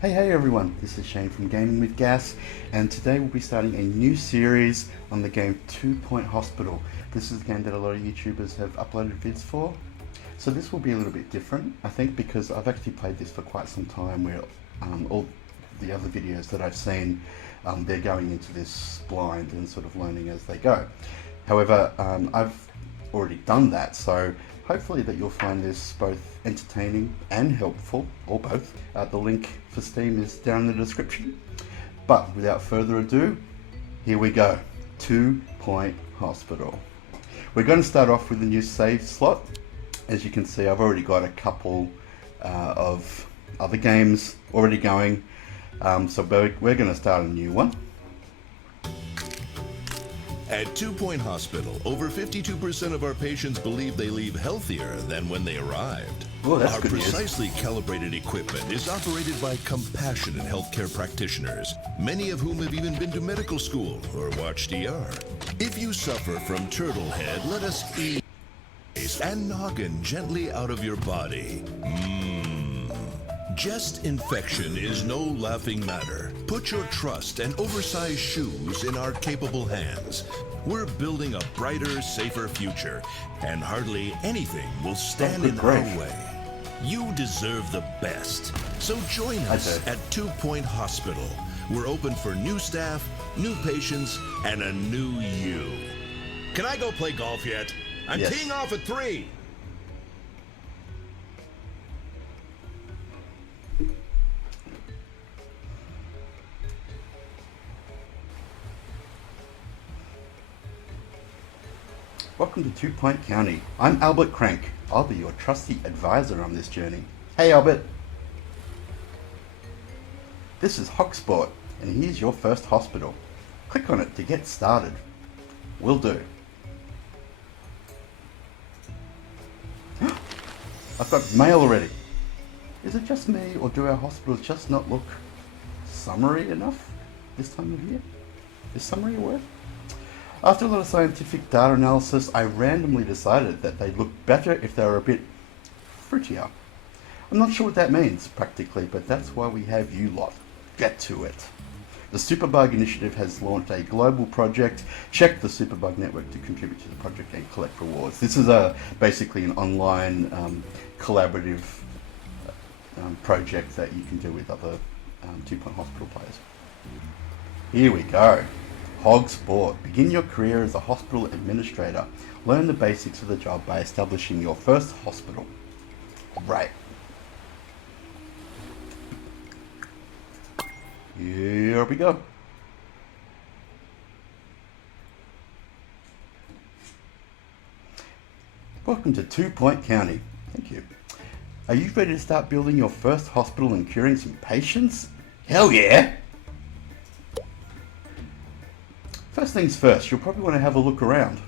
Hey everyone, this is Shane from Gaming with Gas, and today we'll be starting a new series on the game 2 Point Hospital. This is a game that a lot of YouTubers have uploaded vids for, so this will be a little bit different, I think, because I've actually played this for quite some time, where all the other videos that I've seen, they're going into this blind and sort of learning as they go. However, I've already done that, so hopefully that you'll find this both entertaining and helpful, or both. The link for Steam is down in the description. But without further ado, here we go. 2 Point Hospital. We're going to start off with a new save slot. As you can see, I've already got a couple of other games already going. So we're going to start a new one. At 2 Point Hospital, over 52% of our patients believe they leave healthier than when they arrived. Oh, that's our good news. precisely calibrated equipment is operated by compassionate healthcare practitioners, many of whom have even been to medical school or watched ER. If you suffer from turtle head, let us ease and noggin gently out of your body. Chest infection is no laughing matter. Put your trust and oversized shoes in our capable hands. We're building a brighter, safer future, and hardly anything will stand in our way. You deserve the best. So join us at 2 Point Hospital. We're open for new staff, new patients, and a new you. Can I go play golf yet? I'm teeing off at 3. Welcome to 2 Point County. I'm Albert Crank. I'll be your trusty advisor on this journey. Hey Albert. This is Hogsport, and here's your first hospital. Click on it to get started. Will do. I've got mail already. Is it just me, or do our hospitals just not look summery enough this time of year? Is summery a word? After a lot of scientific data analysis, I randomly decided that they'd look better if they were a bit fruitier. I'm not sure what that means practically, but that's why we have you lot. Get to it. The Superbug Initiative has launched a global project. Check the Superbug Network to contribute to the project and collect rewards. This is basically an online collaborative project that you can do with other 2 Point Hospital players. Here we go. Hogsport. Begin your career as a hospital administrator. Learn the basics of the job by establishing your first hospital. Right. Here we go. Welcome to 2 Point County. Thank you. Are you ready to start building your first hospital and curing some patients? Hell yeah! First things first, you'll probably want to have a look around.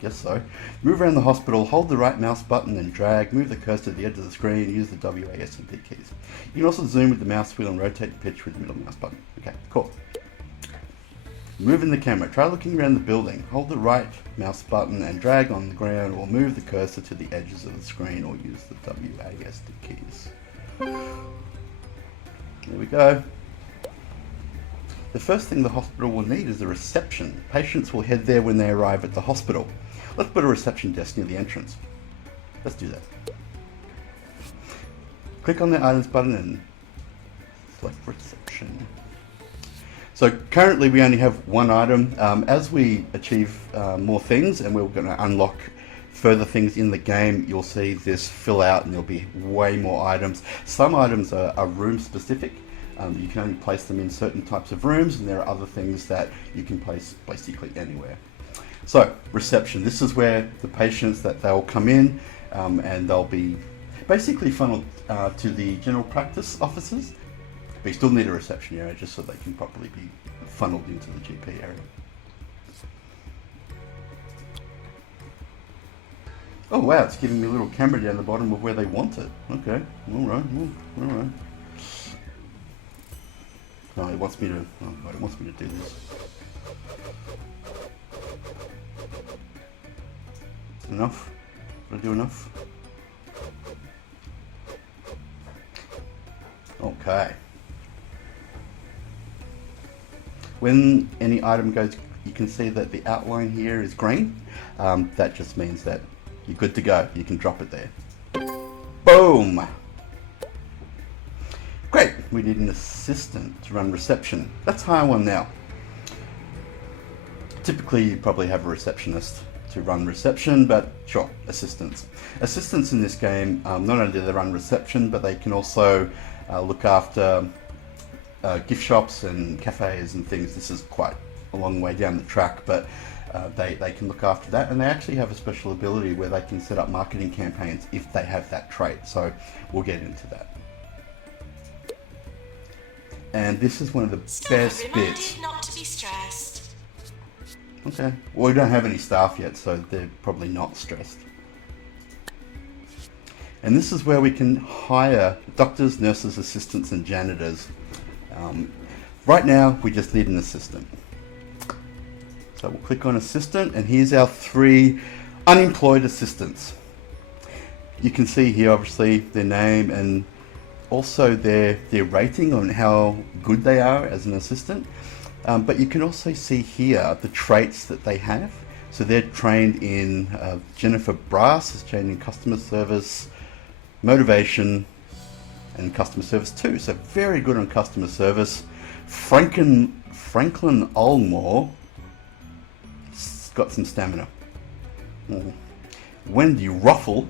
Guess so. Move around the hospital, hold the right mouse button and drag, move the cursor to the edge of the screen, use the W, A, S and D keys. You can also zoom with the mouse wheel and rotate the pitch with the middle mouse button. Okay, cool. Moving the camera, try looking around the building. Hold the right mouse button and drag on the ground, or move the cursor to the edges of the screen, or use the W, A, S, D keys. There we go. The first thing the hospital will need is a reception. Patients will head there when they arrive at the hospital. Let's put a reception desk near the entrance. Let's do that. Click on the items button and select reception. So currently we only have one item. As we achieve more things and we're going to unlock further things in the game, you'll see this fill out and there'll be way more items. Some items are room specific. You can only place them in certain types of rooms, and there are other things that you can place basically anywhere. So, reception. This is where the patients they'll come in and they'll be basically funneled to the general practice offices. But you still need a reception area just so they can properly be funneled into the GP area. Oh wow, it's giving me a little camera down the bottom of where they want it. Okay, alright, alright. No, it wants me to. Oh God, it wants me to do this. Enough? Did I do enough? Okay. When any item goes, you can see that the outline here is green. That just means that you're good to go. You can drop it there. Boom! Great, we need an assistant to run reception. Let's hire one now. Typically, you probably have a receptionist to run reception, but sure, assistants. Assistants in this game, not only do they run reception, but they can also look after gift shops and cafes and things. This is quite a long way down the track, but they can look after that, and they actually have a special ability where they can set up marketing campaigns if they have that trait, so we'll get into that. And this is one of the best bits. Not to be stressed. Okay, well, we don't have any staff yet, so they're probably not stressed. And this is where we can hire doctors, nurses, assistants, and janitors. Right now, we just need an assistant. So we'll click on assistant, and here's our 3 unemployed assistants. You can see here, obviously, their name and also their rating on how good they are as an assistant. But you can also see here the traits that they have. So they're trained in, Jennifer Brass is trained in customer service, motivation, and customer service too. So very good on customer service. Franklin Olmore got some stamina. Wendy Ruffle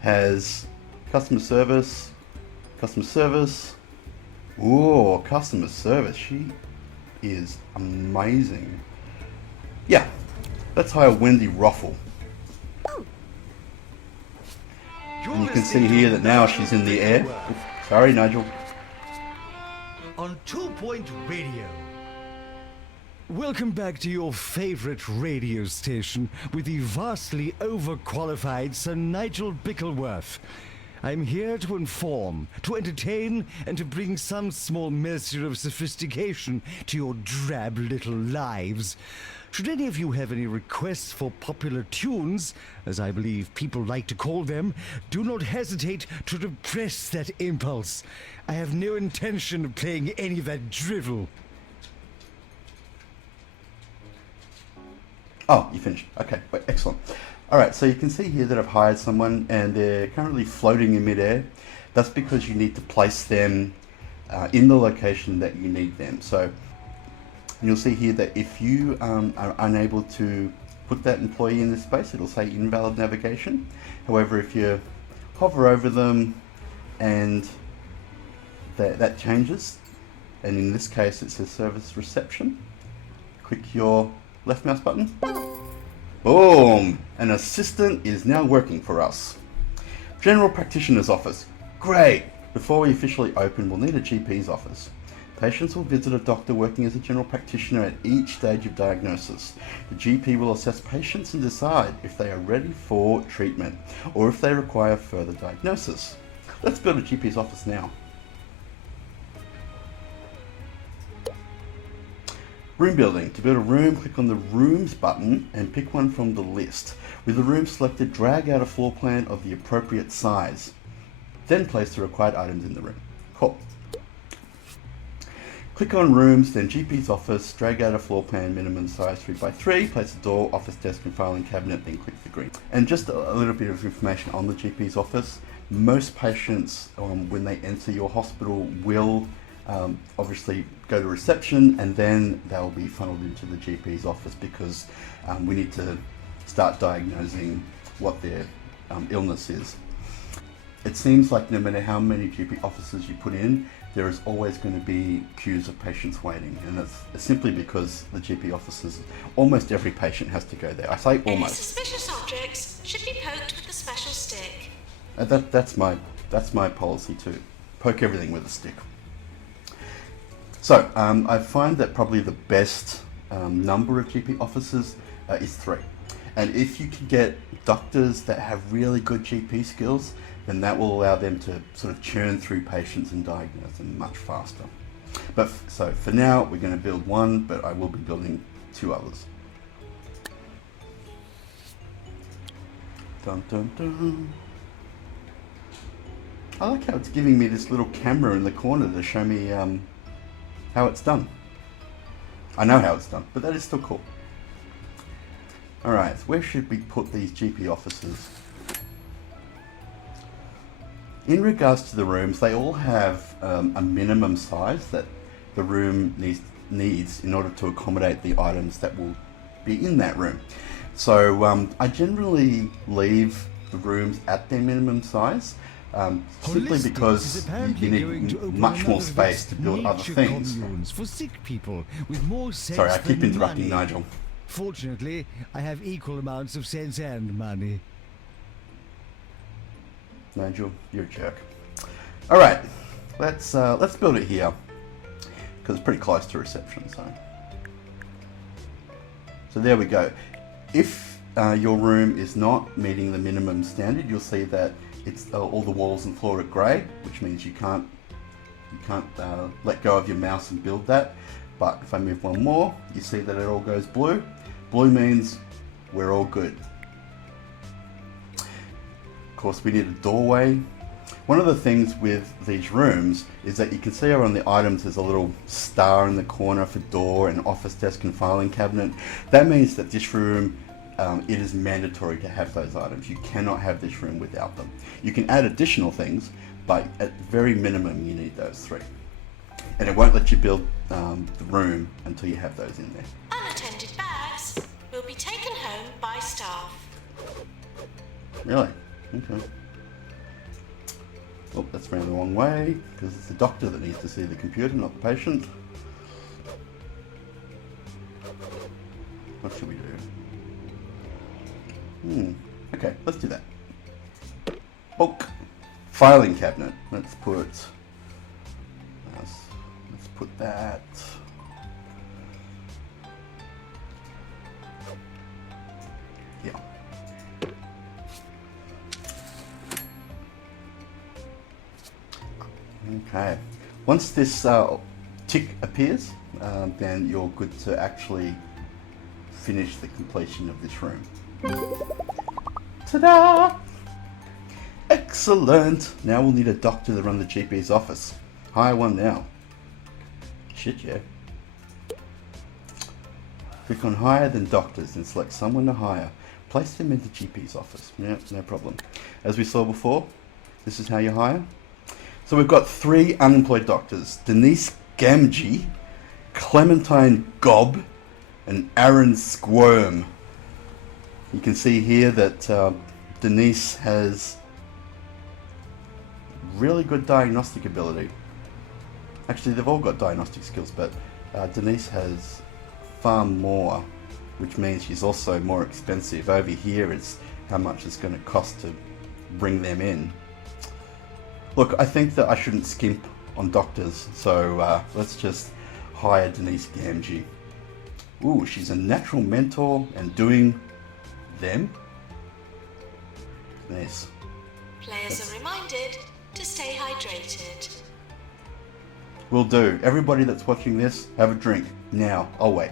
has customer service. Ooh, customer service. She is amazing. Yeah, let's hire Wendy Ruffle. And you can see here that now she's in the air. Oops, sorry, Nigel. On 2 Point Radio. Welcome back to your favorite radio station with the vastly overqualified Sir Nigel Bickleworth. I'm here to inform, to entertain, and to bring some small measure of sophistication to your drab little lives. Should any of you have any requests for popular tunes, as I believe people like to call them, do not hesitate to repress that impulse. I have no intention of playing any of that drivel. Oh, you finished. Okay, wait, excellent. All right, so you can see here that I've hired someone and they're currently floating in midair. That's because you need to place them in the location that you need them. So you'll see here that if you are unable to put that employee in this space, it'll say invalid navigation. However, if you hover over them and that changes, and in this case it says service reception, click your left mouse button. Boom! An assistant is now working for us. General practitioner's office. Great! Before we officially open, we'll need a GP's office. Patients will visit a doctor working as a general practitioner at each stage of diagnosis. The GP will assess patients and decide if they are ready for treatment or if they require further diagnosis. Let's build a GP's office now. Room building. To build a room, click on the Rooms button and pick one from the list. With the room selected, drag out a floor plan of the appropriate size. Then place the required items in the room. Cool. Click on Rooms, then GP's office, drag out a floor plan minimum size 3x3, place a door, office desk and filing cabinet, then click the green. And just a little bit of information on the GP's office. Most patients, when they enter your hospital, will obviously go to reception and then they'll be funneled into the GP's office because we need to start diagnosing what their illness is. It seems like no matter how many GP offices you put in, there is always going to be queues of patients waiting, and that's simply because the GP offices, almost every patient has to go there. I say almost. Any suspicious objects should be poked with a special stick. That's my policy too. Poke everything with a stick. So I find that probably the best number of GP offices is 3. And if you can get doctors that have really good GP skills, then that will allow them to sort of churn through patients and diagnose them much faster. But so for now, we're going to build 1, but I will be building 2 others. Dun, dun, dun. I like how it's giving me this little camera in the corner to show me how it's done. I know how it's done, but that is still cool. Alright, where should we put these GP offices? In regards to the rooms, they all have a minimum size that the room needs in order to accommodate the items that will be in that room. So I generally leave the rooms at their minimum size, simply because you need much more space to build other things. For sick people with more sense. Sorry, I keep than interrupting money. Nigel. Fortunately, I have equal amounts of sense and money. Nigel, you're a jerk. All right, let's build it here because it's pretty close to reception. So there we go. If your room is not meeting the minimum standard, you'll see that it's all the walls and floor are grey, which means you can't let go of your mouse and build that. But if I move one more, you see that it all goes blue. Blue means we're all good. Of course, we need a doorway. One of the things with these rooms is that you can see on the items there's a little star in the corner for door and office desk and filing cabinet. That means that this room, it is mandatory to have those items. You cannot have this room without them. You can add additional things, but at very minimum you need those three. And it won't let you build the room until you have those in there. Unattended bags will be taken home by staff. Really? Okay. Oh, that's round the wrong way, because it's the doctor that needs to see the computer, not the patient. What should we do? Okay, let's do that. Bulk. Filing cabinet. Let's put that. Yeah. Okay. Once this tick appears, then you're good to actually finish the completion of this room. Ta-da! Excellent! Now we'll need a doctor to run the GP's office. Hire one now. Shit, yeah. Click on hire, then doctors, and select someone to hire. Place them into GP's office. Yeah, no problem. As we saw before, this is how you hire. So we've got 3 unemployed doctors. Denise Gamgee, Clementine Gobb, and Aaron Squirm. You can see here that Denise has really good diagnostic ability. Actually, they've all got diagnostic skills, but Denise has far more, which means she's also more expensive. Over here is how much it's going to cost to bring them in. Look, I think that I shouldn't skimp on doctors, so let's just hire Denise Gamgee. Ooh, she's a natural mentor and doing them. Nice. Players are reminded to stay hydrated. Will do. Everybody that's watching this, have a drink. Now, I'll wait.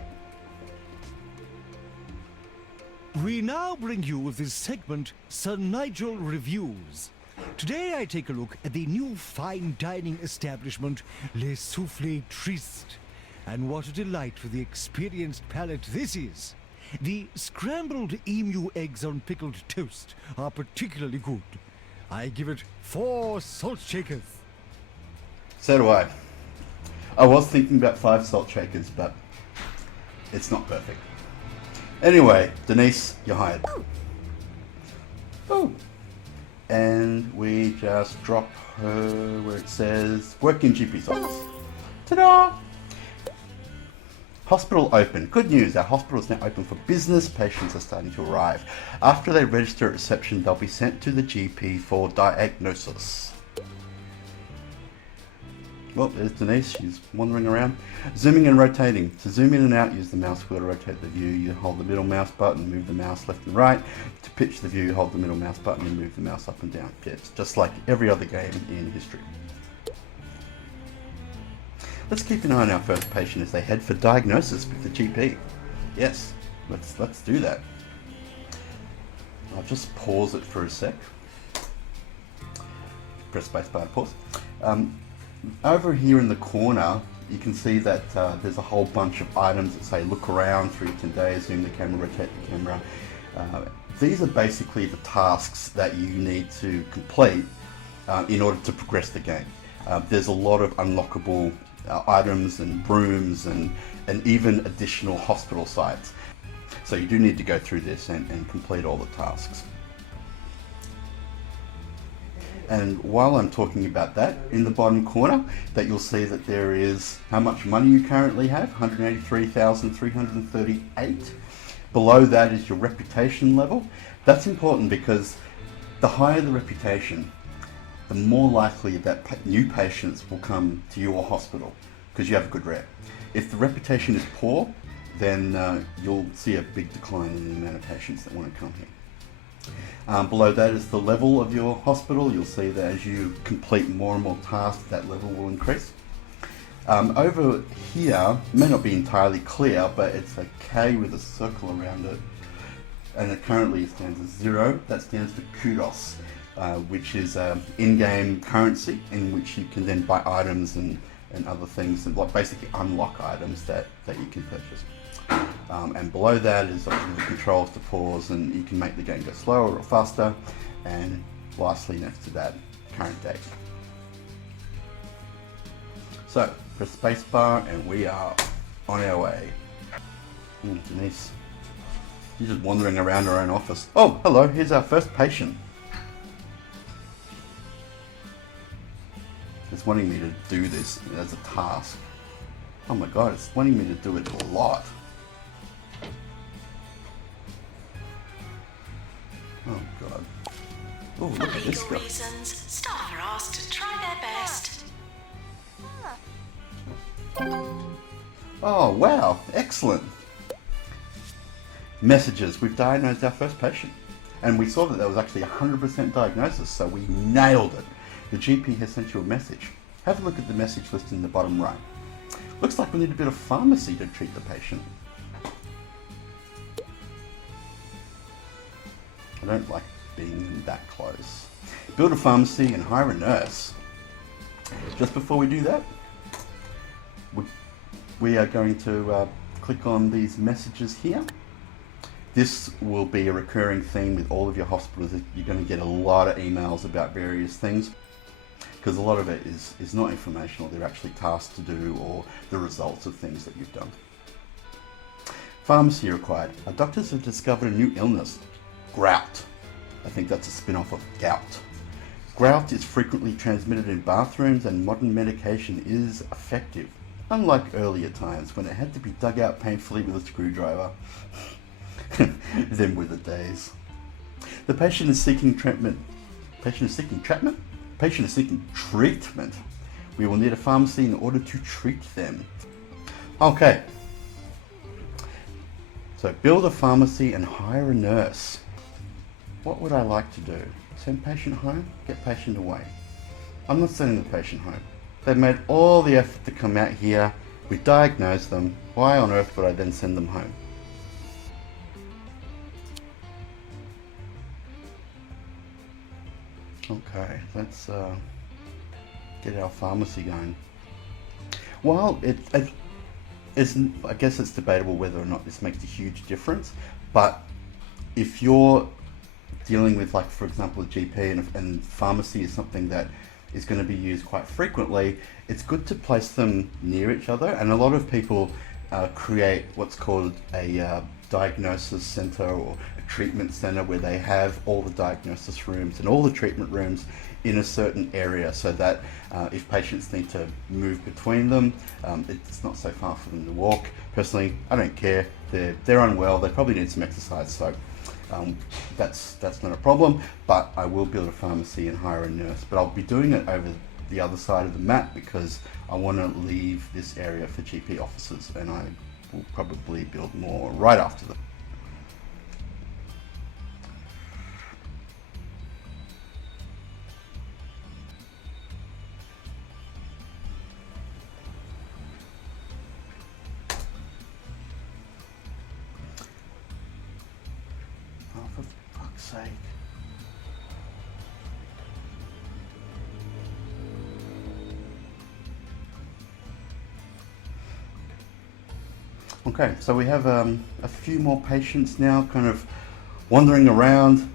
We now bring you this segment, Sir Nigel Reviews. Today I take a look at the new fine dining establishment, Les Soufflés Tristes. And what a delight for the experienced palate this is. The scrambled emu eggs on pickled toast are particularly good. I give it 4 salt shakers. So do I. I was thinking about 5 salt shakers, but it's not perfect. Anyway, Denise, you're hired. Oh. And we just drop her where it says work in GP's office. Ta-da! Hospital open. Good news, our hospital is now open for business. Patients are starting to arrive. After they register at reception, they'll be sent to the GP for diagnosis. Well, there's Denise, she's wandering around. Zooming and rotating. To zoom in and out, use the mouse wheel to rotate the view. You hold the middle mouse button, move the mouse left and right. To pitch the view, hold the middle mouse button and move the mouse up and down. Yeah, it's just like every other game in history. Let's keep an eye on our first patient as they head for diagnosis with the GP. Yes, let's do that. I'll just pause it for a sec. press spacebar to pause. Over here in the corner, you can see that there's a whole bunch of items that say look around, 3 to 10 days, zoom the camera, rotate the camera. These are basically the tasks that you need to complete in order to progress the game. There's a lot of unlockable items and brooms and even additional hospital sites. So you do need to go through this and complete all the tasks. And while I'm talking about that, in the bottom corner, that you'll see that there is how much money you currently have, 183,338. Below that is your reputation level. That's important because the higher the reputation, the more likely that new patients will come to your hospital because you have a good rep. If the reputation is poor, then you'll see a big decline in the amount of patients that want to come here. Below that is the level of your hospital. You'll see that as you complete more and more tasks, that level will increase. Over here, it may not be entirely clear, but it's a K with a circle around it, and it currently stands as 0. That stands for kudos, which is in-game currency in which you can then buy items and other things, and like basically unlock items that you can purchase. And below that is obviously the controls to pause, and you can make the game go slower or faster. And lastly, next to that, current date. So press spacebar and we are on our way. Denise, you're just wandering around our own office. Oh, hello, here's our first patient. It's wanting me to do this as a task. Oh my god, it's wanting me to do it a lot. Oh god. Oh, For look at this legal stuff. reasons, staff are asked to try their best. Oh wow, excellent. Messages. We've diagnosed our first patient. And we saw that there was actually 100% diagnosis, so we nailed it. The GP has sent you a message. Have a look at the message list in the bottom right. Looks like we need a bit of pharmacy to treat the patient. I don't like being that close. Build a pharmacy and hire a nurse. Just before we do that, we are going to click on these messages here. This will be a recurring theme with all of your hospitals. You're going to get a lot of emails about various things, because a lot of it is not informational. They're actually tasks to do or the results of things that you've done. Pharmacy required. Our doctors have discovered a new illness, gout. I think that's a spin-off of gout. Gout is frequently transmitted in bathrooms, and modern medication is effective, unlike earlier times when it had to be dug out painfully with a screwdriver. Them were the days. The patient is seeking treatment. Patient is seeking treatment? Patient is seeking treatment. We will need a pharmacy in order to treat them. Okay. So build a pharmacy and hire a nurse. What would I like to do? Send patient home? Get patient away? I'm not sending the patient home. They've made all the effort to come out here. We diagnosed them. Why on earth would I then send them home? Okay, let's get our pharmacy going. While it isn't, I guess it's debatable whether or not this makes a huge difference, but if you're dealing with, like, for example, a GP and pharmacy is something that is going to be used quite frequently, it's good to place them near each other. And a lot of people create what's called a diagnosis center or a treatment center, where they have all the diagnosis rooms and all the treatment rooms in a certain area, so that if patients need to move between them, it's not so far for them to walk. Personally, I don't care. They're unwell. They probably need some exercise, so that's not a problem. But I will build a pharmacy and hire a nurse. But I'll be doing it over the other side of the map because I want to leave this area for GP offices, and I will probably build more right after them. Oh, for fuck's sake. Okay, so we have a few more patients now kind of wandering around.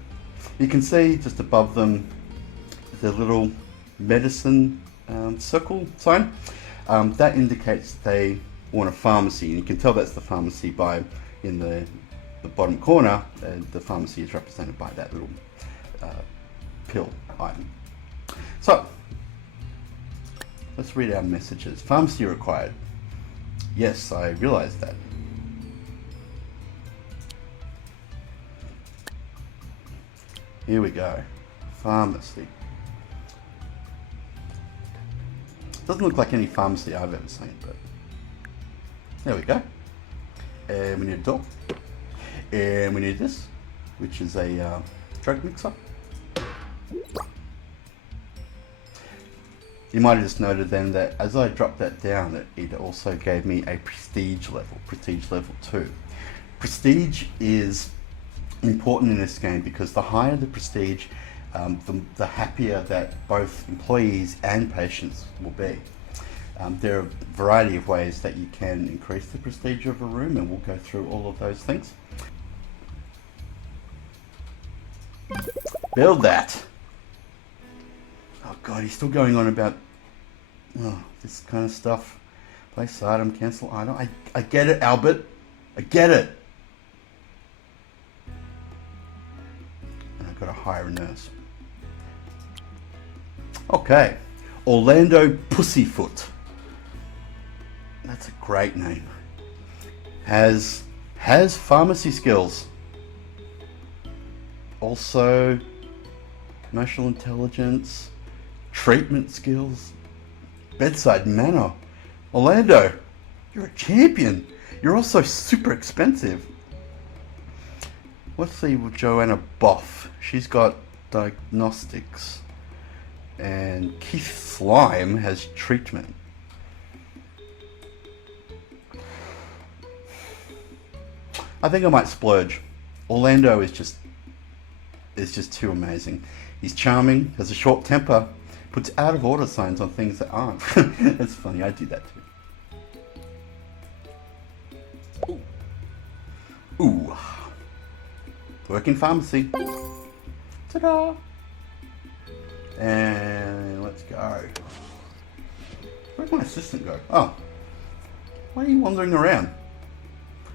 You can see just above them the little medicine circle sign. That indicates they want a pharmacy, and you can tell that's the pharmacy by in the bottom corner. The pharmacy is represented by that little pill item. So let's read our messages. Pharmacy required. Yes, I realize that. Here we go. Pharmacy. Doesn't look like any pharmacy I've ever seen, but there we go. And we need a door. And we need this, which is a drug mixer. You might have just noted then that as I dropped that down, it also gave me a prestige level 2. Prestige is important in this game because the higher the prestige, the happier that both employees and patients will be. There are a variety of ways that you can increase the prestige of a room, and we'll go through all of those things. Build that! Oh god, he's still going on about this kind of stuff. Place item, cancel item. I get it, Albert. I get it. And I've got to hire a nurse. Okay. Orlando Pussyfoot. That's a great name. Has pharmacy skills. Also emotional intelligence, treatment skills, bedside manner. Orlando, you're a champion. You're also super expensive. Let's see with Joanna Boff. She's got diagnostics. And Keith Slime has treatment. I think I might splurge. Orlando is just too amazing. He's charming, has a short temper, puts out of order signs on things that aren't. That's funny, I do that too. Ooh. Work in pharmacy. Ta-da! And let's go. Where'd my assistant go? Oh. Why are you wandering around?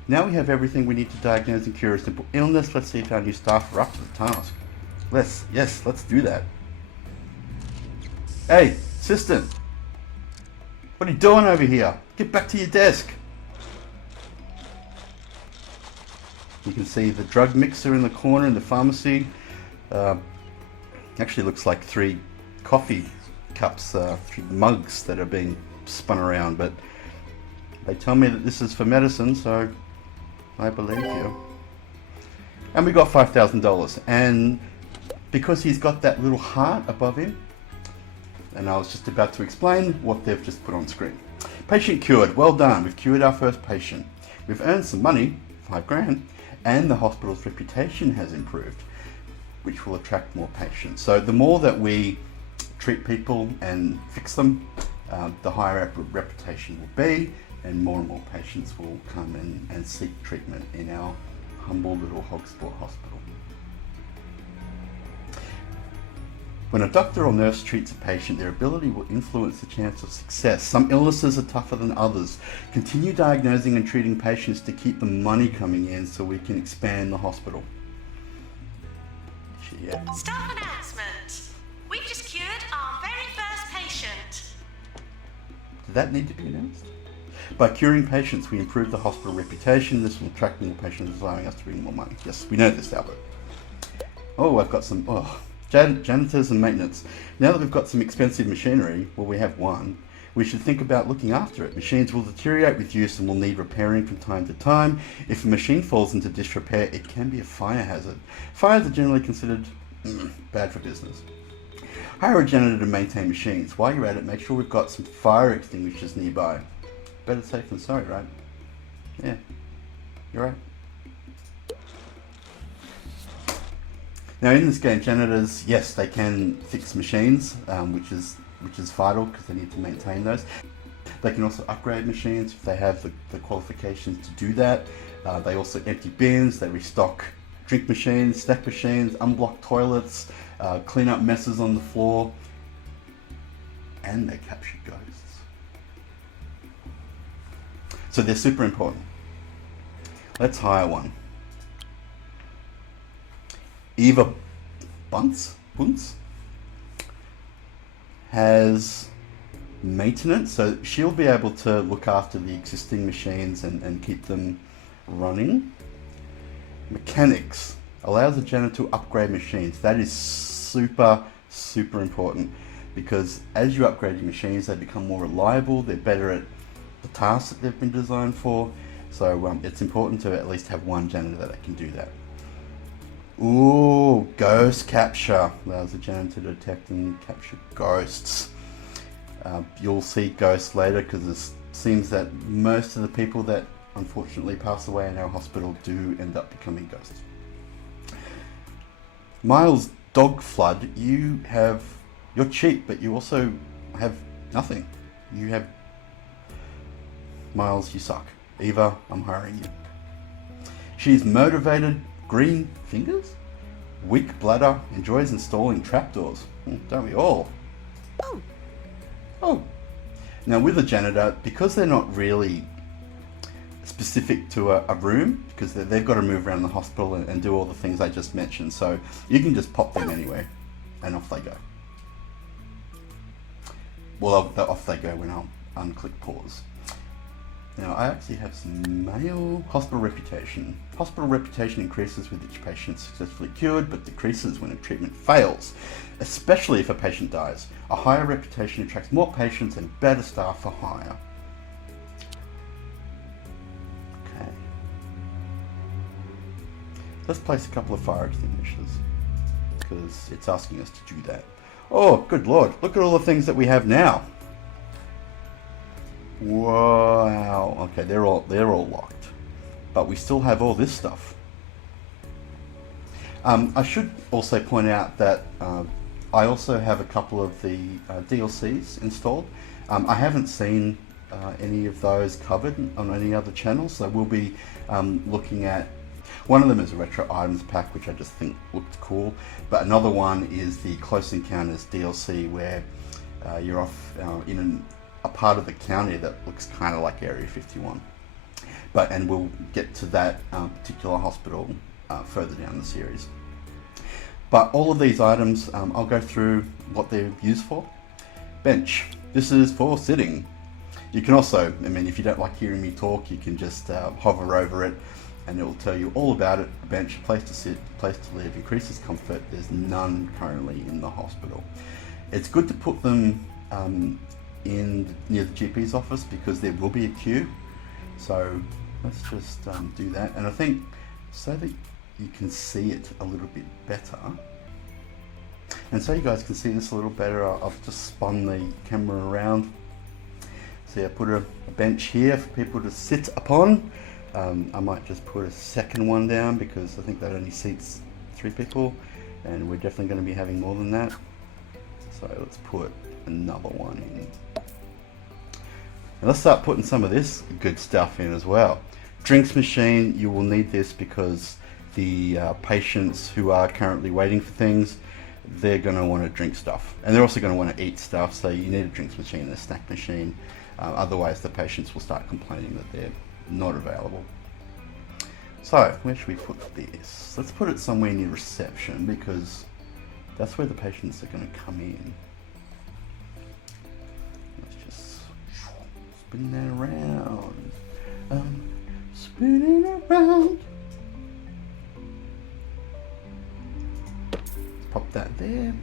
Now we have everything we need to diagnose and cure a simple illness. Let's see if our new staff are up to the task. Let's do that. Hey, assistant. What are you doing over here? Get back to your desk. You can see the drug mixer in the corner in the pharmacy. Actually looks like 3 coffee cups, 3 mugs that are being spun around, but they tell me that this is for medicine, so I believe you. And we got $5,000, and because he's got that little heart above him, and I was just about to explain what they've just put on screen. Patient cured. Well done. We've cured our first patient. We've earned some money, $5,000, and the hospital's reputation has improved, which will attract more patients. So the more that we treat people and fix them, the higher our reputation will be, and more patients will come and seek treatment in our humble little Hogsport hospital. When a doctor or nurse treats a patient, their ability will influence the chance of success. Some illnesses are tougher than others. Continue diagnosing and treating patients to keep the money coming in so we can expand the hospital. Yeah. Staff announcement. We've just cured our very first patient. Did that need to be announced? By curing patients, we improve the hospital reputation. This will attract more patients, allowing us to bring more money. Yes, we know this, Albert. Oh, I've got some janitors and maintenance. Now that we've got some expensive machinery, well, we have one, we should think about looking after it. Machines will deteriorate with use and will need repairing from time to time. If a machine falls into disrepair, it can be a fire hazard. Fires are generally considered bad for business. Hire a janitor to maintain machines. While you're at it, make sure we've got some fire extinguishers nearby. Better safe than sorry, right? Yeah, you're right. Now in this game, janitors, yes, they can fix machines, which is vital because they need to maintain those. They can also upgrade machines if they have the qualifications to do that. They also empty bins, they restock drink machines, snack machines, unblock toilets, clean up messes on the floor, and they capture ghosts. So they're super important. Let's hire one. Eva Bunce has maintenance, so she'll be able to look after the existing machines and keep them running. Mechanics allows the janitor to upgrade machines. That is super important, because as you upgrade your machines, they become more reliable, they're better at the tasks that they've been designed for. So it's important to at least have one janitor that can do that. Ooh, ghost capture. Allows the janitor to detect and capture ghosts. You'll see ghosts later, because it seems that most of the people that unfortunately pass away in our hospital do end up becoming ghosts. Miles Dog Flood, you're cheap, but you also have nothing. You have Miles, you suck. Eva, I'm hiring you. She's motivated, green fingers, weak bladder, enjoys installing trapdoors. Don't we all? Oh. Now with a janitor, because they're not really specific to a room, because they've got to move around the hospital and do all the things I just mentioned, so you can just pop them anywhere and off they go. Well, off they go when I'll unclick pause. Now I actually have some mail. Hospital reputation. Hospital reputation increases with each patient successfully cured, but decreases when a treatment fails, especially if a patient dies. A higher reputation attracts more patients and better staff for hire. Okay. Let's place a couple of fire extinguishers, because it's asking us to do that. Oh, good lord, look at all the things that we have now. Wow. Okay, they're all locked, but we still have all this stuff. I should also point out that I also have a couple of the DLCs installed. I haven't seen any of those covered on any other channels, so we'll be looking at. One of them is a retro items pack, which I just think looked cool, but another one is the Close Encounters DLC, where you're off in a part of the county that looks kind of like Area 51. And we'll get to that particular hospital further down the series. But all of these items, I'll go through what they're used for. Bench. This is for sitting. You can also, if you don't like hearing me talk, you can just hover over it and it will tell you all about it. A bench, a place to sit, a place to live, increases comfort. There's none currently in the hospital. It's good to put them near the GP's office, because there will be a queue. So let's just do that. And I think so that you can see it a little bit better, and so you guys can see this a little better, I've just spun the camera around. So I put a bench here for people to sit upon. I might just put a second one down, because I think that only seats 3 people, and we're definitely going to be having more than that. So let's put another one in. And let's start putting some of this good stuff in as well. Drinks machine, you will need this because the patients who are currently waiting for things, they're going to want to drink stuff, and they're also going to want to eat stuff, so you need a drinks machine and a snack machine. Otherwise the patients will start complaining that they're not available. So where should we put this? Let's put it somewhere near reception, because that's where the patients are going to come in. Let's just spin that around. Spinning around. Pop that there.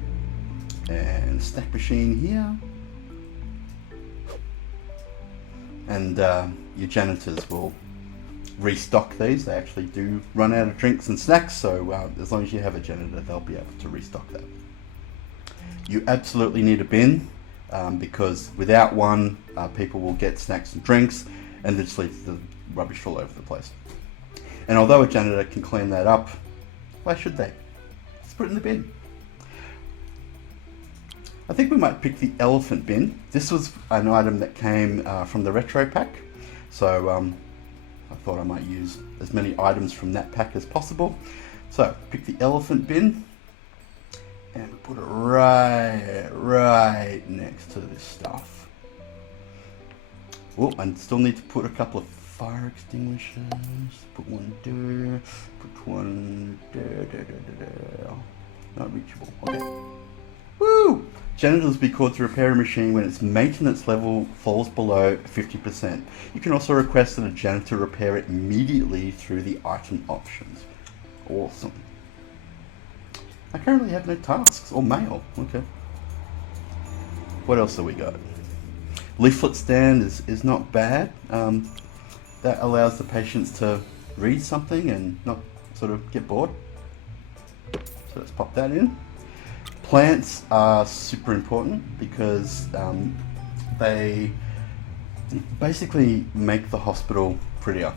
And snack machine here. And your janitors will restock these. They actually do run out of drinks and snacks, so as long as you have a janitor, they'll be able to restock that. You absolutely need a bin, because without one, people will get snacks and drinks and just leave the rubbish all over the place. And although a janitor can clean that up, why should they? Just put it in the bin. I think we might pick the elephant bin. This was an item that came from the retro pack, so I thought I might use as many items from that pack as possible. So pick the elephant bin and we put it right next to this stuff. Oh, I still need to put a couple of fire extinguishers. Put one there, put one there. Not reachable. Okay. Woo! Janitors be called to repair a machine when its maintenance level falls below 50%. You can also request that a janitor repair it immediately through the item options. Awesome. I currently have no tasks or mail. Okay. What else have we got? Leaflet stand is not bad. That allows the patients to read something and not sort of get bored. So let's pop that in. Plants are super important because they basically make the hospital prettier.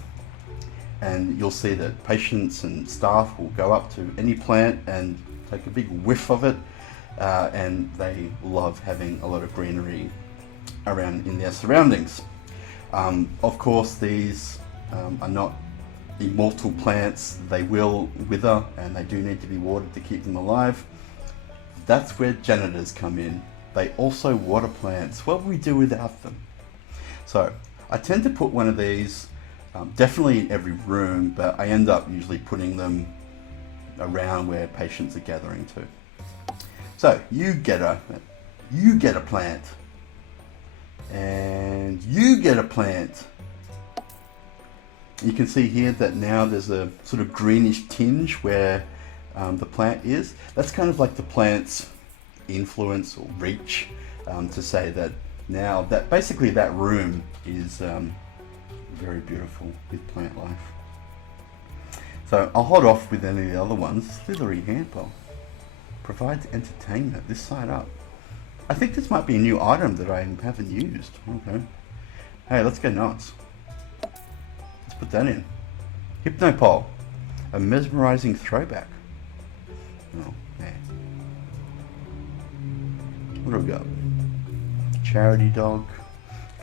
And you'll see that patients and staff will go up to any plant and take a big whiff of it, and they love having a lot of greenery around in their surroundings. Of course, these are not immortal plants. They will wither and they do need to be watered to keep them alive. That's where janitors come in. They also water plants. What would we do without them? So I tend to put one of these definitely in every room, but I end up usually putting them around where patients are gathering to. So you get a plant, and you get a plant. You can see here that now there's a sort of greenish tinge where the plant is. That's kind of like the plant's influence or reach to say that now that basically that room is very beautiful with plant life. So I'll hold off with any of the other ones. Slithery handball provides entertainment. This side up. I think this might be a new item that I haven't used. Okay. Hey, let's go nuts. Let's put that in. Hypnopole, a mesmerizing throwback. Oh man. What do we got? Charity dog.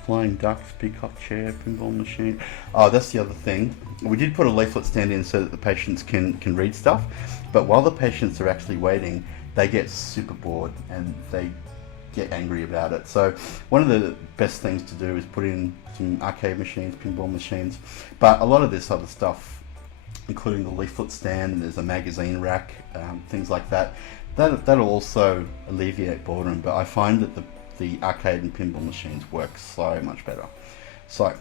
Flying ducks, peacock chair, pinball machine. Oh, that's the other thing. We did put a leaflet stand in so that the patients can read stuff, but while the patients are actually waiting, they get super bored and they get angry about it. So one of the best things to do is put in some arcade machines, pinball machines, but a lot of this other stuff, including the leaflet stand, and there's a magazine rack, things like that, that'll also alleviate boredom, but I find that the arcade and pinball machines work so much better. So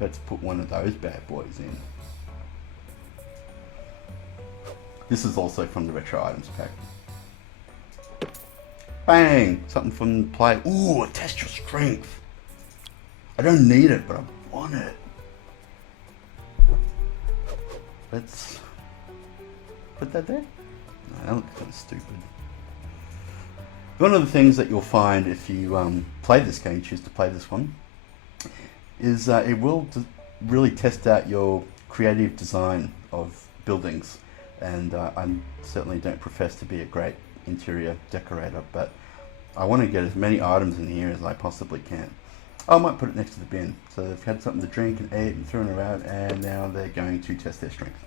let's put one of those bad boys in. This is also from the retro items pack. Bang! Something from the play. Ooh, test your strength. I don't need it, but I want it. Let's put that there. No, that looks kind of stupid. One of the things that you'll find if you play this game, choose to play this one, is it will really test out your creative design of buildings. And I certainly don't profess to be a great interior decorator, but I want to get as many items in here as I possibly can. I might put it next to the bin. So they've had something to drink and eat and thrown around, and now they're going to test their strength.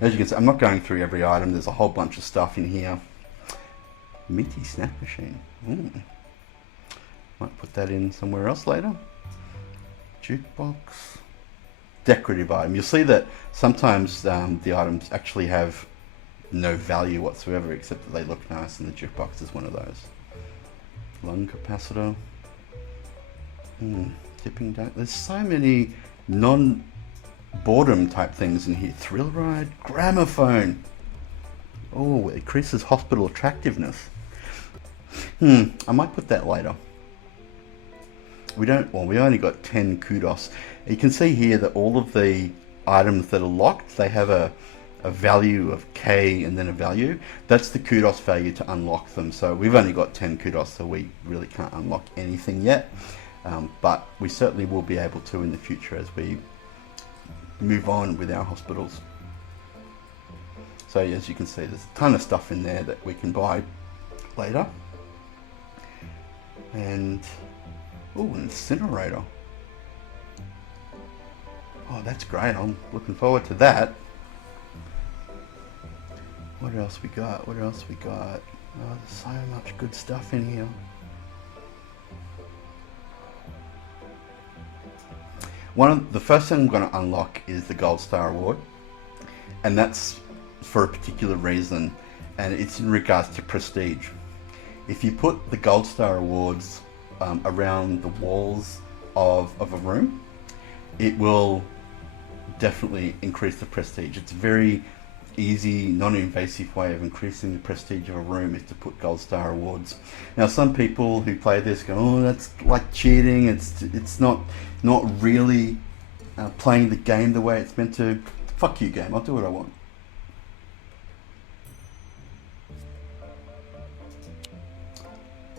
As you can see, I'm not going through every item. There's a whole bunch of stuff in here. Meaty snack machine. Might put that in somewhere else later. Jukebox. Decorative item. You'll see that sometimes the items actually have no value whatsoever, except that they look nice, and the jukebox is one of those. Lung capacitor. Tipping down. There's so many non-boredom type things in here. Thrill ride. Gramophone. Oh, it increases hospital attractiveness. I might put that later. We only got 10 kudos. You can see here that all of the items that are locked, they have a value of K and then a value. That's the kudos value to unlock them. So we've only got 10 kudos, so we really can't unlock anything yet. But we certainly will be able to in the future as we move on with our hospitals. So as you can see, there's a ton of stuff in there that we can buy later. And, oh, an incinerator. Oh, that's great. I'm looking forward to that. What else we got? What else we got? Oh, there's so much good stuff in here. The first thing I'm going to unlock is the Gold Star Award, and that's for a particular reason, and it's in regards to prestige. If you put the Gold Star Awards around the walls of a room, it will definitely increase the prestige. It's a very easy, non-invasive way of increasing the prestige of a room is to put Gold Star Awards. Now, some people who play this go, "Oh, that's like cheating. It's not really playing the game the way it's meant to." Fuck you, game. I'll do what I want.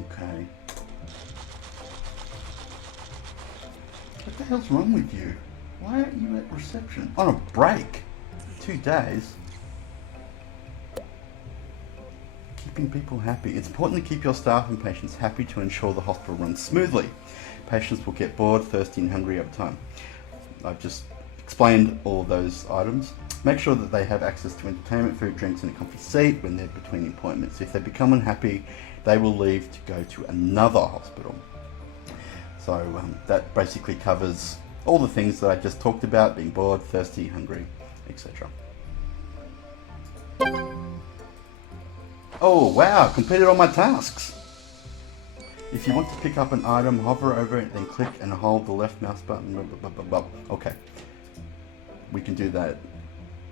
Okay. What the hell's wrong with you? Why aren't you at reception? On a break? 2 days? Keeping people happy. It's important to keep your staff and patients happy to ensure the hospital runs smoothly. Patients will get bored, thirsty and hungry over time. I've just explained all of those items. Make sure that they have access to entertainment, food, drinks and a comfy seat when they're between appointments. If they become unhappy, they will leave to go to another hospital. So that basically covers all the things that I just talked about, being bored, thirsty, hungry, etc. Oh wow, completed all my tasks. If you want to pick up an item, hover over it, then click and hold the left mouse button. Blah, blah, blah, blah. Okay. We can do that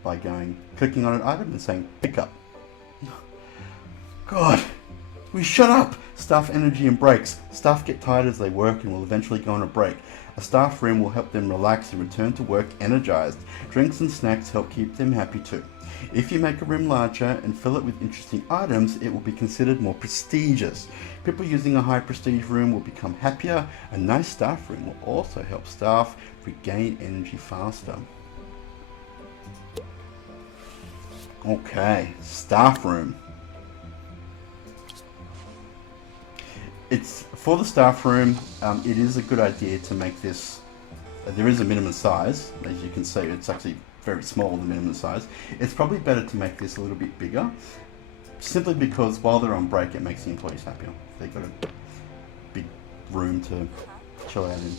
by clicking on an item and saying pick up. God, we shut up! Staff energy and breaks. Staff get tired as they work and will eventually go on a break. A staff room will help them relax and return to work energized. Drinks and snacks help keep them happy too. If you make a room larger and fill it with interesting items, it will be considered more prestigious. People using a high prestige room will become happier. A nice staff room will also help staff regain energy faster. Okay, staff room. It's for the staff room. It is a good idea to make this. There is a minimum size, as you can see. It's actually very small, the minimum size. It's probably better to make this a little bit bigger, simply because while they're on break, it makes the employees happier. They've got a big room to chill out in.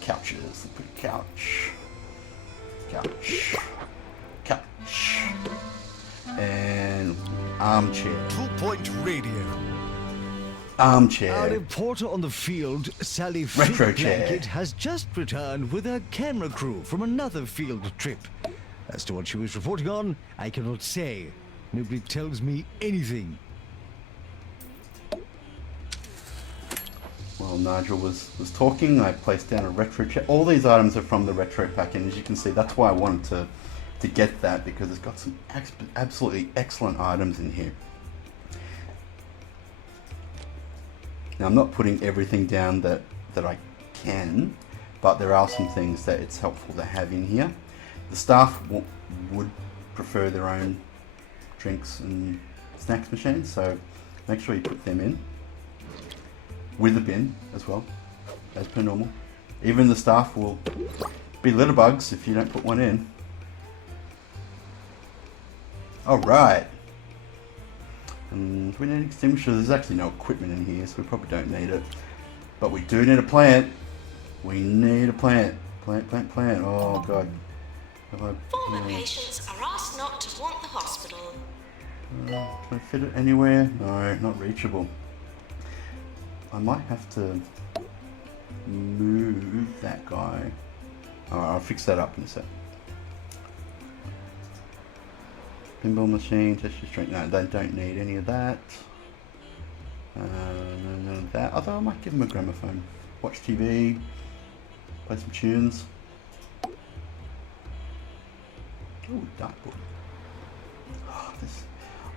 Couches. Put a couch. Couch. And armchair. 2-point radio. Armchair. Our reporter on the field, Sally Retro chair. Blanket, has just returned with her camera crew from another field trip. As to what she was reporting on, I cannot say. Nobody tells me anything. While Nigel was talking, I placed down a retro chair. All these items are from the retro pack, and as you can see, that's why I wanted to get that, because it's got some absolutely excellent items in here. Now, I'm not putting everything down that I can, but there are some things that it's helpful to have in here. The staff would prefer their own drinks and snacks machines, so make sure you put them in. With a bin as well, as per normal. Even the staff will be litterbugs if you don't put one in. Alright. Do we need an extinguisher? There's actually no equipment in here, so we probably don't need it. But we do need a plant. We need a plant. Plant. Oh god. Former patients are asked not to haunt the hospital. Can I fit it anywhere? No, not reachable. I might have to move that guy. Alright, I'll fix that up in a sec. Pinball machine, test your strength. No, they don't need any of that. None of that. Although I might give them a gramophone. Watch TV. Play some tunes. Ooh, dartboard. Oh,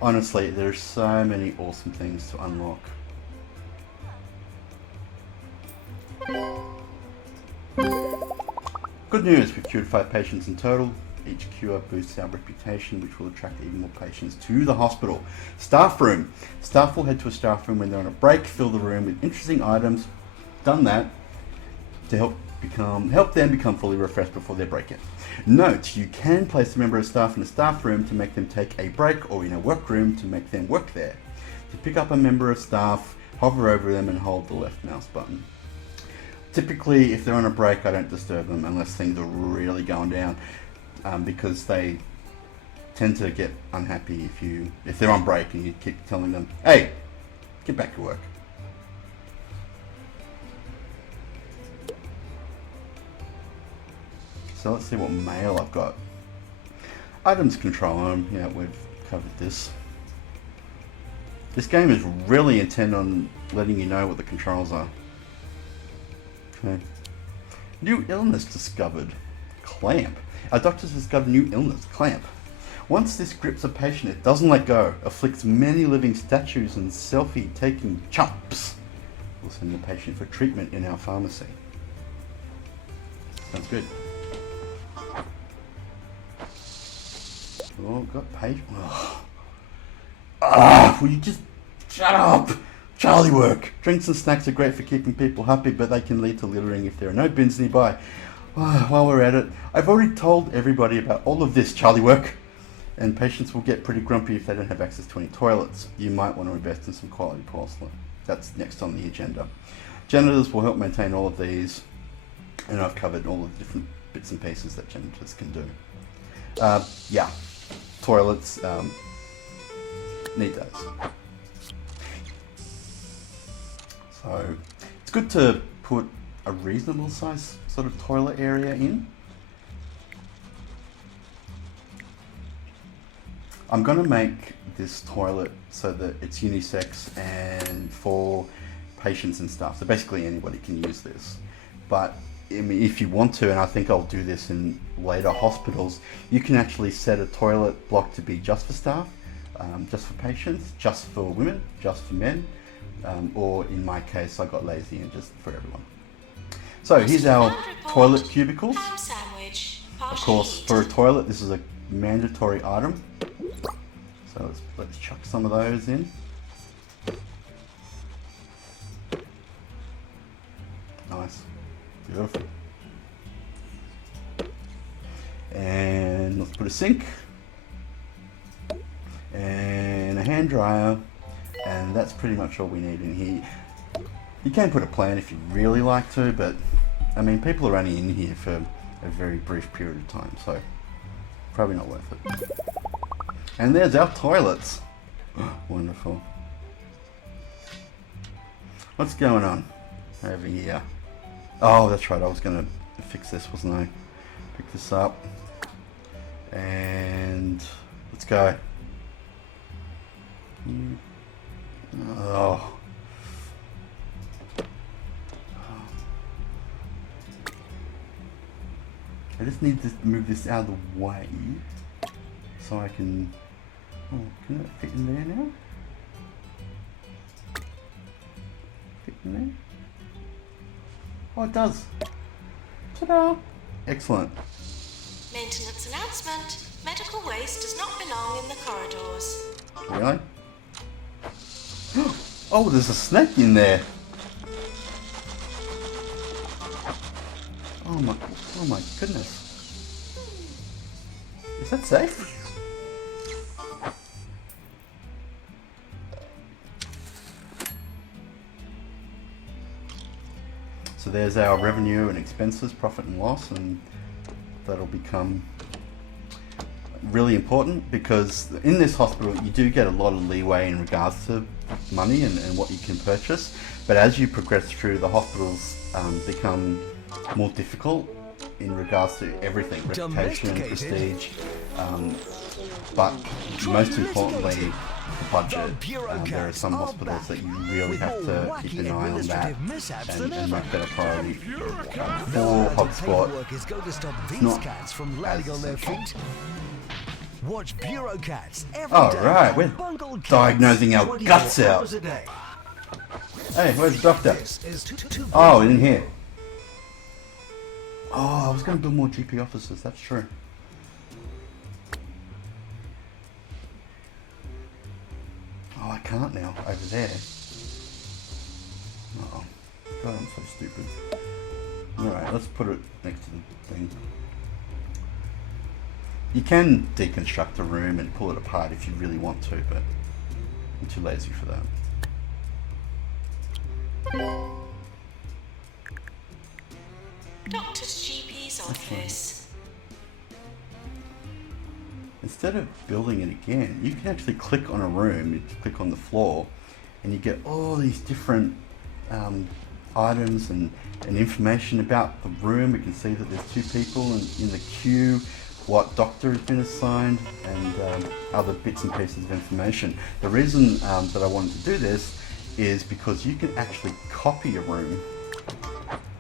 honestly, there's so many awesome things to unlock. Good news, we've cured 5 patients in total. Each cure boosts our reputation, which will attract even more patients to the hospital. Staff room. Staff will head to a staff room when they're on a break, fill the room with interesting items. Done that to help them become fully refreshed before their break-in. Note, you can place a member of staff in a staff room to make them take a break, or in a work room to make them work there. To pick up a member of staff, hover over them and hold the left mouse button. Typically, if they're on a break, I don't disturb them unless things are really going down, because they tend to get unhappy if they're on break and you keep telling them, hey, get back to work. So let's see what mail I've got. Items control, yeah, we've covered this. This game is really intent on letting you know what the controls are. Okay. New illness discovered. Clamp. Our doctors discovered new illness, clamp. Once this grips a patient, it doesn't let go. Afflicts many living statues and selfie-taking chumps. We'll send the patient for treatment in our pharmacy. Sounds good. Oh, got patient. Will you just shut up? Charlie work. Drinks and snacks are great for keeping people happy, but they can lead to littering if there are no bins nearby. While we're at it, I've already told everybody about all of this, Charlie work. And patients will get pretty grumpy if they don't have access to any toilets. You might want to invest in some quality porcelain. That's next on the agenda. Janitors will help maintain all of these, and I've covered all of the different bits and pieces that janitors can do. Yeah, toilets, need those. So it's good to put a reasonable size sort of toilet area in. I'm going to make this toilet so that it's unisex and for patients and stuff. So basically anybody can use this. But I mean, if you want to, and I think I'll do this in later hospitals, you can actually set a toilet block to be just for staff, just for patients, just for women, just for men, or in my case I got lazy and just for everyone. So here's our toilet cubicles. Of course, for a toilet this is a mandatory item. So let's chuck some of those in. Nice. Beautiful. And let's put a sink. And a hand dryer. And that's pretty much all we need in here. You can put a plant if you really like to, but I mean, people are only in here for a very brief period of time, so probably not worth it. And there's our toilets. Wonderful. What's going on over here? Oh, that's right, I was going to fix this, wasn't I? Pick this up. And let's go. Oh. I just need to move this out of the way so I can... Oh, can that fit in there now? Fit in there? Oh, it does. Ta-da! Excellent. Maintenance announcement. Medical waste does not belong in the corridors. Really? Oh, there's a snake in there. Oh my goodness. Is that safe? So there's our revenue and expenses, profit and loss, and that'll become really important because in this hospital you do get a lot of leeway in regards to money and what you can purchase, but as you progress through, the hospitals become more difficult in regards to everything, reputation, prestige, but most importantly, the budget. There are some hospitals that you really have to keep an eye on that and make that a priority. For Hogsport, it's not as essential. Watch bureaucrats every day. Alright, we're diagnosing our guts out. Hey, where's the doctor? Oh, in here. Oh, I was going to build more GP officers, that's true. Oh, I can't now, over there. Oh, God, I'm so stupid. Alright, let's put it next to the thing. You can deconstruct a room and pull it apart if you really want to, but I'm too lazy for that. Doctor to GP's office. Instead of building it again, you can actually click on a room, you click on the floor, and you get all these different items and information about the room. We can see that there's 2 people in the queue, what doctor has been assigned, and other bits and pieces of information. The reason that I wanted to do this is because you can actually copy a room,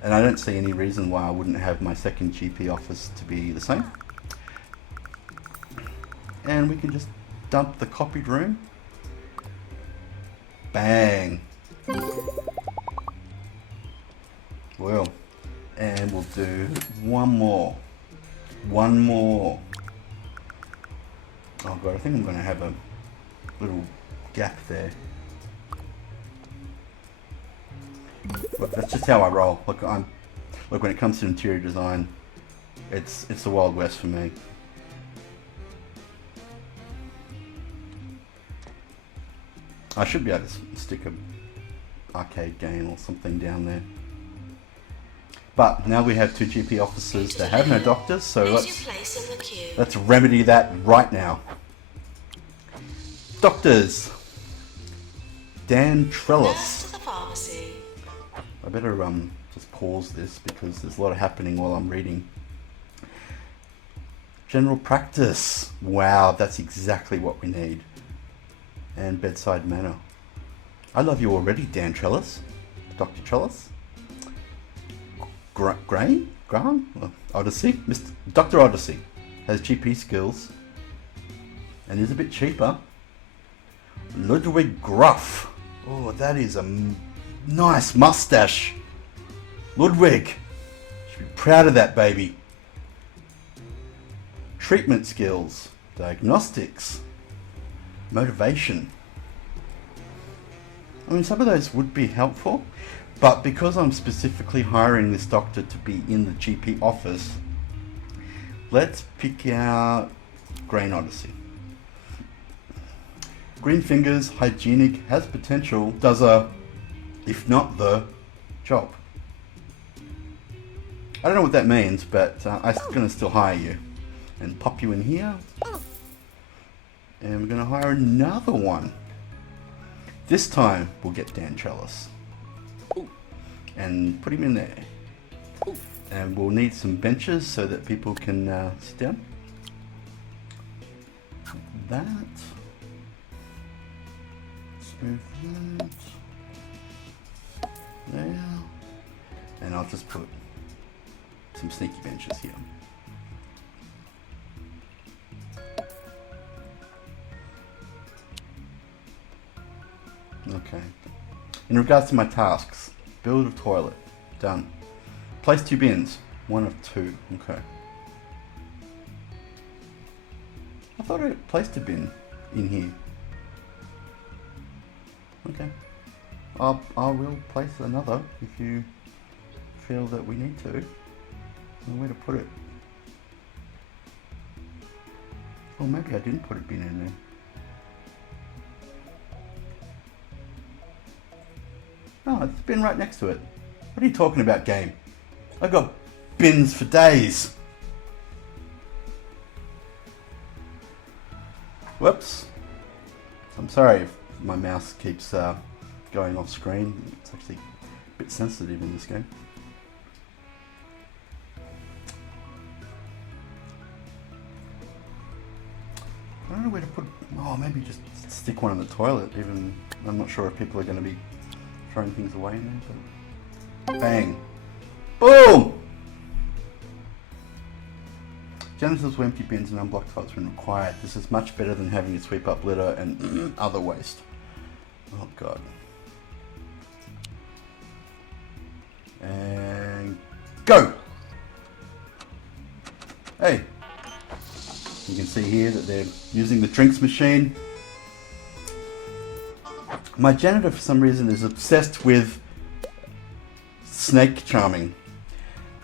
and I don't see any reason why I wouldn't have my second GP office to be the same. And we can just dump the copied room. Bang. Well, and we'll do one more. One more. Oh God, I think I'm going to have a little gap there. Look, that's just how I roll. Look, when it comes to interior design, it's the Wild West for me. I should be able to stick a arcade game or something down there. But now we have 2 GP officers that have no doctors, so let's remedy that right now. Doctors. Dan Trellis. Nurse to the pharmacy. I better just pause this because there's a lot happening while I'm reading. General practice. Wow, that's exactly what we need. And bedside manner. I love you already, Dan Trellis. Dr. Trellis. Graham? Odyssey? Dr. Odyssey has GP skills and is a bit cheaper. Ludwig Gruff. Oh, that is a nice mustache. Ludwig. Should be proud of that baby. Treatment skills. Diagnostics. Motivation. I mean, some of those would be helpful, but because I'm specifically hiring this doctor to be in the GP office, let's pick out Grain Odyssey. Green fingers, hygienic, has potential, does a, if not the, job. I don't know what that means, but I'm going to still hire you. And pop you in here. And we're going to hire another one. This time, we'll get Dan Trellis. And put him in there. And we'll need some benches so that people can sit down. That. Smooth that. There. And I'll just put some sneaky benches here. Okay. In regards to my tasks, build a toilet. Done. Place 2 bins. 1 of 2. Okay. I thought I placed a bin in here. Okay. I will place another if you feel that we need to. Where to put it? Oh, maybe I didn't put a bin in there. Oh, it's a bin right next to it. What are you talking about, game? I've got bins for days. Whoops. I'm sorry if my mouse keeps going off screen. It's actually a bit sensitive in this game. I don't know where to put. Oh, maybe just stick one in the toilet. Even I'm not sure if people are going to be throwing things away in there. But bang, boom. Janitors will empty bins and unblock toilets when required. This is much better than having to sweep up litter and other waste. Oh god. And go. Hey. You can see here that they're using the drinks machine. My janitor, for some reason, is obsessed with snake charming.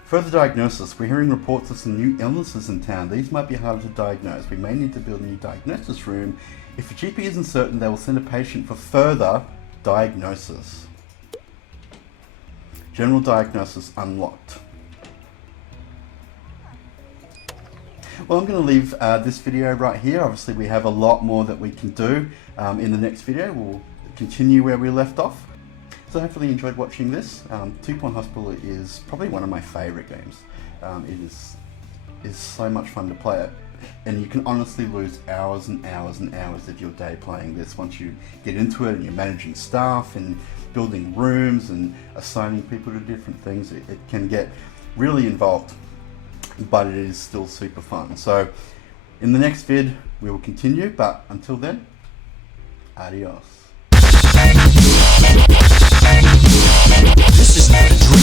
Further diagnosis. We're hearing reports of some new illnesses in town. These might be harder to diagnose. We may need to build a new diagnosis room. If a GP isn't certain, they will send a patient for further diagnosis. General diagnosis unlocked. Well, I'm going to leave this video right here. Obviously, we have a lot more that we can do. In the next video, we'll continue where we left off. So hopefully you enjoyed watching this. 2 Point Hospital is probably one of my favourite games. It is so much fun to play it. And you can honestly lose hours and hours and hours of your day playing this once you get into it and you're managing staff and building rooms and assigning people to different things. It can get really involved, but it is still super fun. So in the next vid, we will continue, but until then, adios. This is not a dream.